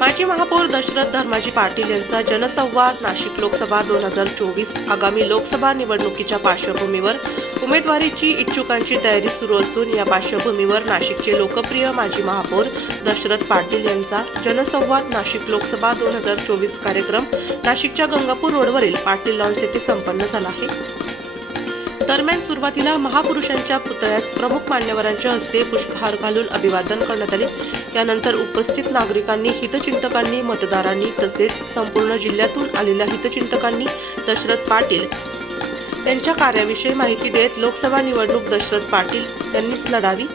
माजी महापौर दशरथ धर्माजी पाटील यांचा जनसंवाद नाशिक लोकसभा दोन हजार चोवीस आगामी लोकसभा निवडणुकीच्या पार्श्वभूमीवर. उमेदवारीची इच्छुकांची तयारी सुरू असून या पार्श्वभूमीवर नाशिकचे लोकप्रिय माजी महापौर दशरथ पाटील यांचा जनसंवाद नाशिक लोकसभा दोन हजार चोवीस कार्यक्रम नाशिकच्या गंगापूर रोडवरील पाटील लॉन्स येथे संपन्न झाला आहे. दरम्यान सुरुवातीला महापुरुषांच्या पुतळ्यास प्रमुख मान्यवरांच्या हस्ते पुष्पहार घालून अभिवादन करण्यात आले. त्यानंतर उपस्थित नागरिकांनी हितचिंतकांनी मतदारांनी तसेच संपूर्ण जिल्ह्यातून आलेल्या हितचिंतकांनी दशरथ पाटील त्यांच्या कार्याविषयी माहिती देत लोकसभा निवडणूक दशरथ पाटील यांनीच लढावी.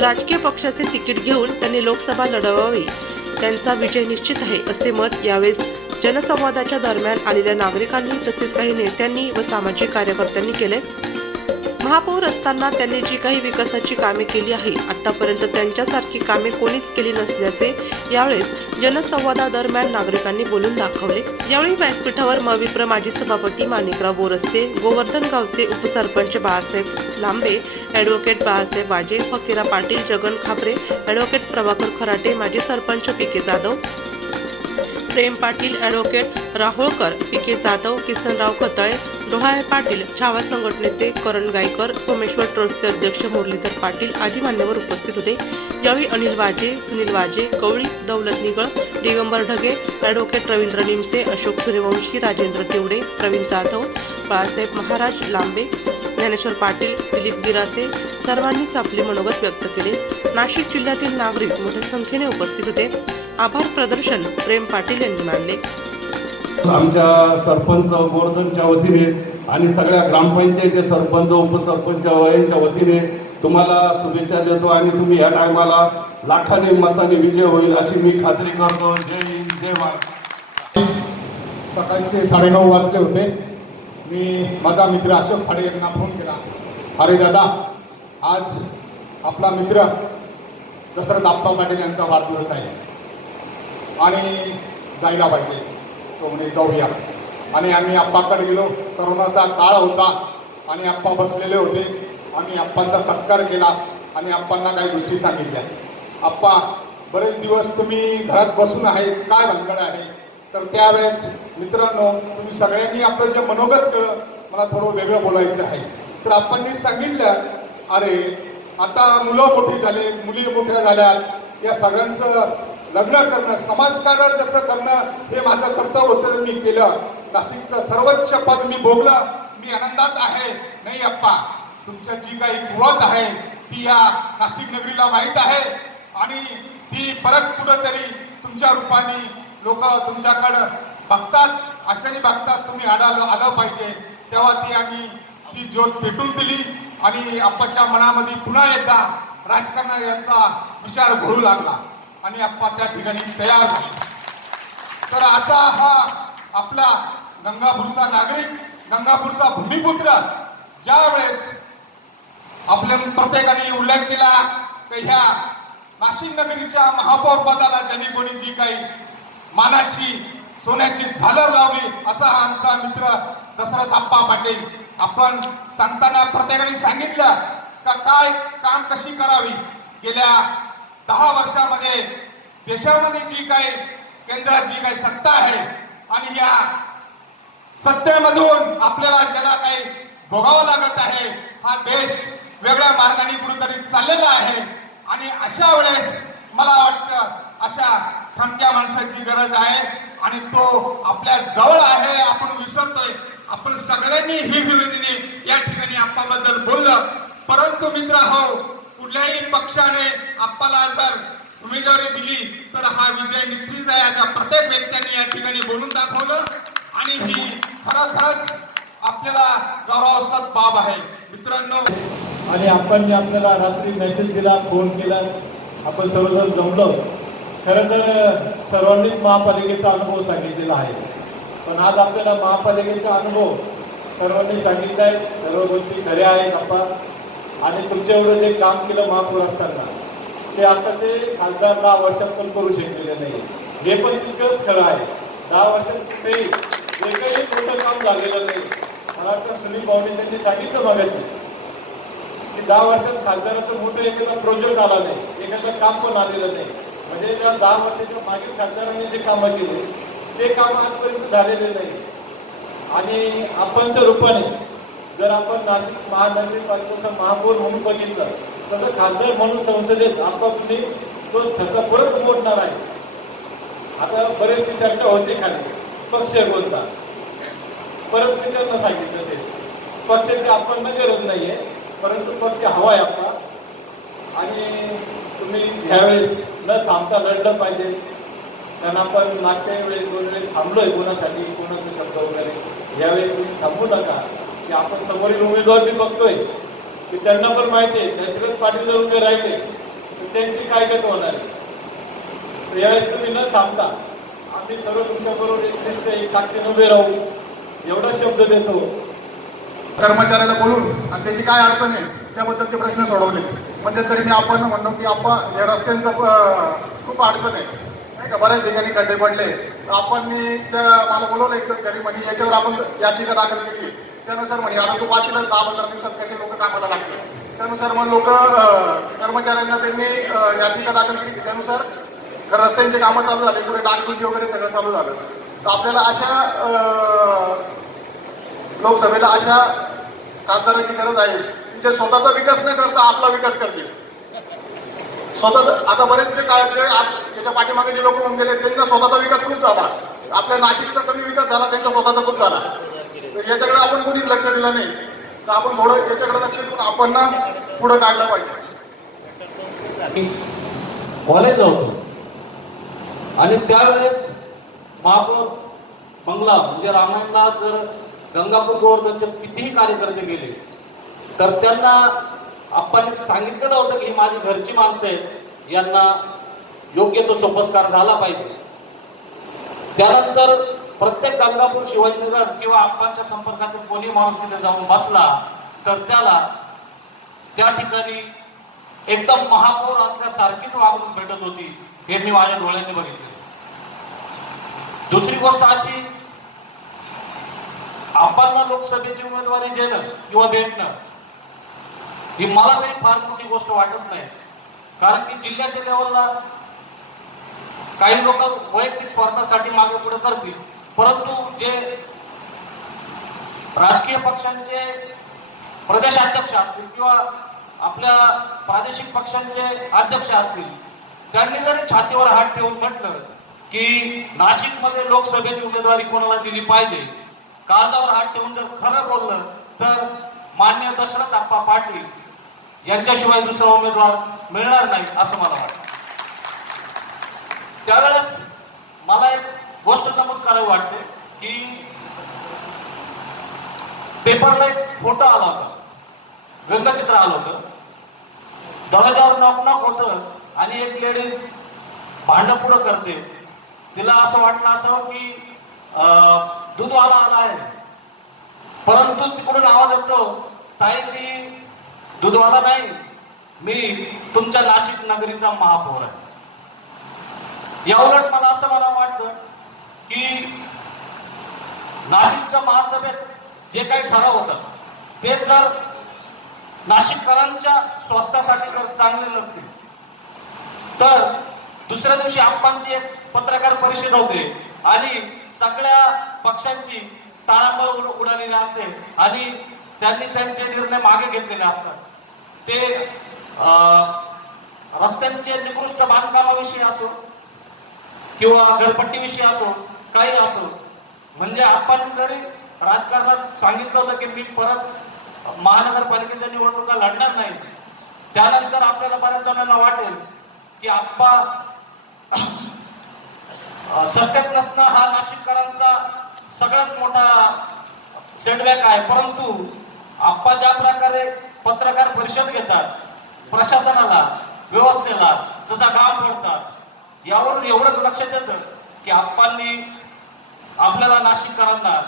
राजकीय पक्षाचे तिकीट घेऊन त्यांनी लोकसभा लढवावी. त्यांचा विजय निश्चित आहे असे मत यावेळेस जनसंवादाच्या दरम्यान आलेल्या नागरिकांनी तसेच काही नेत्यांनी व सामाजिक कार्यकर्त्यांनी केले. महापौर असताना त्यांनी जी काही विकासाची कामे केली आहे आतापर्यंत त्यांच्यासारखी कामे कोणीच केली नसल्याचे यावेळेस जनसंवादादरम्यान नागरिकांनी बोलून दाखवले. यावेळी व्यासपीठावर मविप्र माजी सभापती माणिकराव बोरस्ते गोवर्धन गावचे उपसरपंच बाळासाहेब लांबे ॲडव्होकेट बाळासाहेब वाजे फकीरा पाटील जगन खापरे ॲडव्होकेट प्रभाकर खराटे माजी sarpanch P K Jadhav Prem Patil advocate Rahulkar P K Jadhav Kisanrao Khatale Dohale Patil Chhava संघटनेचे करण गायकर सोमेश्वर ट्रस्टचे अध्यक्ष मुरलीधर पाटील आदी मान्यवर उपस्थित होते. यावेळी अनिल वाजे सुनील वाजे कवळी दौलत निगळ दिगंबर ढगे ॲडव्होकेट रवींद्र निमसे अशोक सूर्यवंशी राजेंद्र तेवडे प्रवीण जाधव बाळासाहेब महाराज लांबे ज्ञानेश्वर पाटील दिलीप गिरासे सर्वांनीच आपले मनोगत व्यक्त केले. नाशिक जिल्ह्यातील नागरिक मोठ्या संख्येने उपस्थित होते. आभार प्रदर्शन प्रेम पाटील यांनी मानले. आमच्या सरपंच गोवर्धनच्या वतीने आणि सगळ्या ग्रामपंचायती सरपंच उपसरपंच यांच्या वतीने तुम्हाला शुभेच्छा देतो आणि तुम्ही या टायमाला लाखाने मताने विजय होईल अशी मी खात्री करतो. जय हिंद जय महाराष्ट्र सकाळचे साडेनऊ वाजले होते. मी माझा मित्र अशोक फाडे यांना फोन केला. अरे दादा आज आपला मित्र दशरथ आप्पा पाटील यांचा वाढदिवस आहे. आणि जायला पाहिजे. तो म्हणे जाऊया. आणि आम्ही आप्पाकडे गेलो. करोनाचा काळ होता आणि आप्पा बसलेले होते. आम्ही आप्पांचा सत्कार केला आणि आप्पांना काही गोष्टी सांगितल्या. आप्पा बरेच दिवस तुम्ही घरात बसून आहे काय भानगड आहे? तर त्यावेळेस मित्रांनो तुम्ही सगळ्यांनी आपलं जे मनोगत केलं मला थोडं वेगळं बोलायचं आहे. तर आपण सांगितलं अरे आता मुलं मोठी झाले मुली मोठ्या झाल्यात. या सगळ्यांचं लग्न करणं समाजकारण जसं करणं हे माझं कर्तव्य होतं मी केलं. नाशिकचं सर्वोच्च पद मी भोगलं. मी आनंदात आहे. नाही अप्पा तुमच्या जी काही कुवत आहे ती या नाशिक नगरीला माहीत आहे. आणि ती परत कुठंतरी तुमच्या रूपाने लोक तुमच्याकडं बघतात आशाने बघतात तुम्ही आडालं आलं पाहिजे. तेव्हा ती आम्ही ती ज्योत पेटून दिली. आणि आप्पाच्या मनामध्ये पुन्हा एकदा राजकारण यांचा विचार घडू लागला. आणि आप्पा त्या ठिकाणी तयार झाले. तर असा हा आपला गंगापूरचा नागरिक गंगापूरचा भूमिपुत्र ज्या वेळेस आपल्या प्रत्येकाने उल्लेख केला की ह्या नाशिक नगरीच्या महापौर पदाला ज्यांनी कोणी जी काही मानाची सोन्याची झालर लावली असा हा आमचा मित्र दशरथ आप्पा पाटील. आपण सांगताना प्रत्येकाने सांगितलं का काय काम कशी करावी? गेल्या दहा वर्षामध्ये देशामध्ये जी काही केंद्रात जी काही सत्ता आहे आणि या सत्तेमधून आपल्याला ज्याला काही भोगावं लागत आहे हा देश वेगळ्या मार्गाने कुठेतरी चाललेला आहे. आणि अशा वेळेस मला वाटतं अशा थमक्या माणसाची गरज आहे आणि तो आपल्या जवळ आहे आपण विसरतोय. आपण सगळ्यांनी ही हिरिरीने या ठिकाणी आपल्याबद्दल बोललं. परंतु मित्र हो कुठल्याही पक्षाने आपल्याला जर उमेदवारी दिली तर हा विजय निश्चित आहे याचा प्रत्येक व्यक्तीने या ठिकाणी बोलून दाखवलं. आणि ही खरोखरच आपल्याला गौरवास्पद बाब आहे. मित्रांनो. आणि आपण आपल्याला रात्री मेसेज दिला फोन केला आपण सर्वजण जमलो. खरं तर सर्वांनीच महापालिकेचा अनुभव सांगितलेला आहे. पण आज आपल्याला महापालिकेचा अनुभव सर्वांनी सांगितला आहे सर्व गोष्टी खऱ्या आहेत आपण आणि तुमच्या एवढं जे काम केलं महापौर असताना ते आताचे खासदार दहा वर्षात पण करू शकलेले नाही हे पण तितकंच खरं आहे. दहा वर्षात कुठेही एकही मोठं काम झालेलं नाही. मला वाटतं सुनील भाऊने त्यांनी सांगितलं मागाशी की दहा वर्षात खासदाराचं मोठं एखादा प्रोजेक्ट आला नाही एखादं काम पण आलेलं नाही. म्हणजे त्या दहा वर्षाच्या मागील खासदारांनी जे कामं केले ते काम आजपर्यंत झालेले नाही. आणि आपणच्या रूपाने जर आपण नाशिक महानगरपालिकेचा महापौर म्हणून बघितलं तसं खासदार म्हणून संसदेत आपापली तो ठसा परत मोडणार आहे आता बरेचशी चर्चा होते खाली. पक्ष कोणता? परत मी त्यांना सांगितलं ते. पक्षाची आपण गरज नाहीये परंतु पक्ष हवा आहे आपला. आणि तुम्ही ह्यावेळेस न थांबता लढलं पाहिजे. कारण आपण मागच्या वेळेस दोन वेळेस थांबलोय कोणासाठी कोणाचा शब्द वगैरे. यावेळेस तुम्ही थांबू नका की आपण समोरील उमेदवार बी बघतोय की त्यांना पण माहिती आहे दशरथ पाटील जर उभे राहिले तर त्यांची काय गत होणार आहे? यावेळेस तुम्ही न थांबता आम्ही सर्व तुमच्याबरोबर एकनिष्ठ एक ताकदीने उभे राहू. एवढा शब्द देतो. कर्मचाऱ्याला बोलून आणि त्याची काय अडचण आहे त्याबद्दल ते प्रश्न सोडवले. म्हणजे तरी मी आपण म्हणतो की आपण या रस्त्यांचं खूप अडचण आहे. नाही का बऱ्याच ठिकाणी खड्डे पडले. तर आपण मी मला बोलवलं एकच घरी म्हणजे याच्यावर आपण याचिका दाखल केली. त्यानुसार म्हणे आता तू पाचशे दहा पंधरा दिवसात कसे लोक कामाला लागले? त्यानुसार मग लोक कर्मचाऱ्यांना त्यांनी याचिका दाखल केली. त्यानुसार रस्त्यांचे कामं चालू झाले. पुढे डागडुजी वगैरे सगळं चालू झालं. तर आपल्याला अशा अं, लोकसभेला अशा खासदारांची गरज आहे. की जे स्वतःचा विकास न करता आपला विकास करतील. स्वतः आता बरेचसे काय आपले त्याच्या पाठीमागे जे लोक होऊन गेले त्यांचा स्वतःचा विकास खूप झाला. आपल्या नाशिकचा कमी विकास झाला त्यांचा स्वतःचा खूप झाला. तर याच्याकडे आपण कुणीच लक्ष दिलं नाही. तर आपण थोडं याच्याकडे लक्ष देऊन आपण ना पुढं काढलं पाहिजे. कॉलेज नव्हतं आणि त्यावेळेस महापौर बंगला म्हणजे रामायणला जर गंगापूर गोवर्धनचे कितीही कार्यकर्ते गेले तर त्यांना आपण सांगितलेलं होतं की ही माझी घरची माणसं आहेत यांना योग्य तो सोपस्कार झाला पाहिजे. त्यानंतर प्रत्येक गंगापूर शिवाजीनगर किंवा आपणच्या संपर्कातील कोणी माणूस तिथे जाऊन बसला तर त्याला त्या ठिकाणी एकदम महापौर असल्यासारखीच वागणूक भेटत होती हे मी माझ्या डोळ्यांनी बघितले. दुसरी गोष्ट अशी आपणला लोकसभेची उमेदवारी देणं किंवा भेटणं ही मला तरी फार मोठी गोष्ट वाटत नाही. कारण की जिल्ह्याच्या लेवलला काही लोक वैयक्तिक स्वार्थासाठी मागे पुढे करतील परंतु जे राजकीय पक्षांचे प्रदेशाध्यक्ष असतील किंवा आपल्या प्रादेशिक पक्षांचे अध्यक्ष असतील त्यांनी जरी छातीवर हात ठेवून म्हटलं की नाशिकमध्ये लोकसभेची उमेदवारी कोणाला दिली पाहिजे काळजावर हात ठेवून जर खरं बोललं तर मान्य दशरथ आप्पा पाटील यांच्याशिवाय दुसरा उमेदवार मिळणार नाही असं मला वाटतं. त्यावेळेस मला एक गोष्ट नमूद करावी वाटते की पेपरला एक फोटो आला होता. व्यंगचित्र आलं होतं. दरवाजावर नॉकनॉक होतं आणि एक लेडीज भांडं पुढं करते. तिला असं वाटलं असं हो की अं, दूधवाला आला आहे. परंतु तिकडून आवाज येतो ताई मी दूधवाला नाही. मी तुमच्या नाशिक नगरीचा महापौर आहे. या उलट मला असं मला वाटतं की नाशिकच्या महासभेत जे काही ठराव होतात ते जर नाशिककरांच्या स्वास्थ्यासाठी जर चांगले नसतील तर दुसऱ्या दिवशी आप्पांची एक पत्रकार परिषद होते आणि सगळ्या पक्षांची तारांबळ उड- उडालेली असते आणि त्यांनी त्यांचे निर्णय मागे घेतलेले असतात. ते रस्त्यांचे निकृष्ट बांधकामाविषयी असो किंवा घरपट्टीविषयी असो काही असो. म्हणजे आपण जरी राजकारणात सांगितलं होतं की मी परत महानगरपालिकेच्या निवडणुका लढणार नाही त्यानंतर आपल्याला बऱ्याच जणांना वाटेल की आप्पा अं, सत्यात नसणं हा नाशिककरांचा सगळ्यात मोठा सेटबॅक आहे. परंतु आप्पा ज्या प्रकारे पत्रकार परिषद घेतात प्रशासनाला व्यवस्थेला जसा काम करतात यावरून एवढंच लक्षात येतं की आप्पांनी आपल्याला नाशिककरांना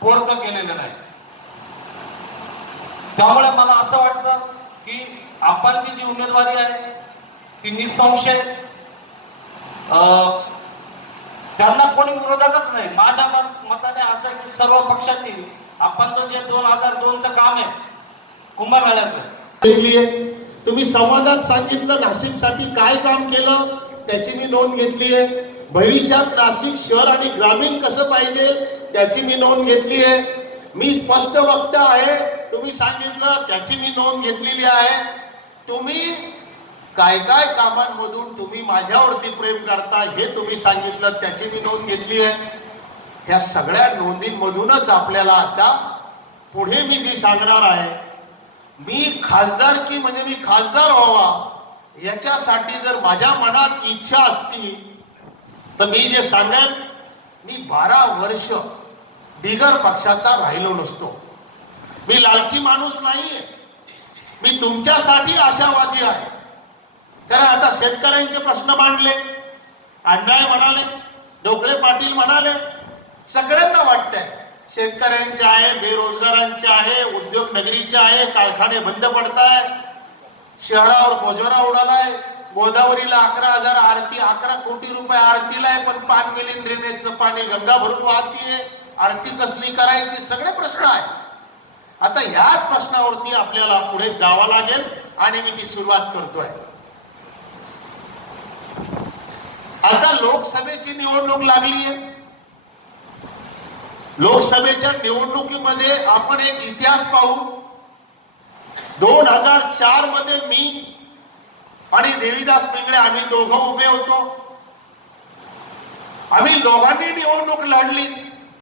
पोरक केलेलं नाही. त्यामुळे मला असं वाटतं की आप्पांची जी उमेदवारी आहे ती निसंशय अं, त्यांना कोणी विरोधकच नाही. माझ्या मत- मताने असं आहे की सर्व पक्षांनी आप्पांचं जे दोन हजार दोनचं काम आहे कुंभमेळ्याचं. तुम्ही संवादात सांगितलं नाशिकसाठी काय काम केलं त्याची मी नोंद घेतली आहे. भविष्यात नाशिक शहर आणि ग्रामीण कसं पाहिजे त्याची मी नोंद घेतली आहे. मी स्पष्ट वक्ता आहे. तुम्ही सांगितलं त्याची मी नोंद घेतलेली आहे. तुम्ही काय काय कामांमधून तुम्ही माझ्यावरती प्रेम करता हे तुम्ही सांगितलं त्याची मी नोंद घेतली आहे. ह्या सगळ्या नोंदींमधूनच आपल्याला आता पुढे मी जी सांगणार आहे मी खासदार की म्हणजे मी खासदार व्हावा याच्यासाठी जर माझ्या मनात इच्छा असती तर मी जे सांगेन मी बारा वर्ष बिगर पक्षाचा राहिलो नसतो. मी लालची माणूस नाहीये. मी तुमच्यासाठी आशावादी आहे. कारण आता शेतकऱ्यांचे प्रश्न मांडले अण्णाय म्हणाले ढोकळे पाटील म्हणाले सगळ्यांना वाटतंय शेतकऱ्यांचे आहे बेरोजगारांचे आहे उद्योग नगरीचे आहे कारखाने बंद पडताय शहरावर बोजोरा उडालाय. गोदावरीला अकरा हजार आरती अकरा कोटी रुपये आरतीला आहे पण पानवेली ड्रेनेजचं पाणी गंगा भरून वाहतीये आरती कसली करायची? सगळे प्रश्न आहे आता ह्याच प्रश्नावरती आपल्याला पुढे जावं लागेल आणि मी ती सुरुवात करतोय. आता लोकसभेची निवडणूक लागली आहे. लोकसभेच्या निवडणुकीमध्ये आपण एक इतिहास पाहू. दोन हजार चारमध्ये मी आणि देवीदास पिंगळे आम्ही दोघं उभे होतो. आम्ही दोघांनी निवडणूक लढली.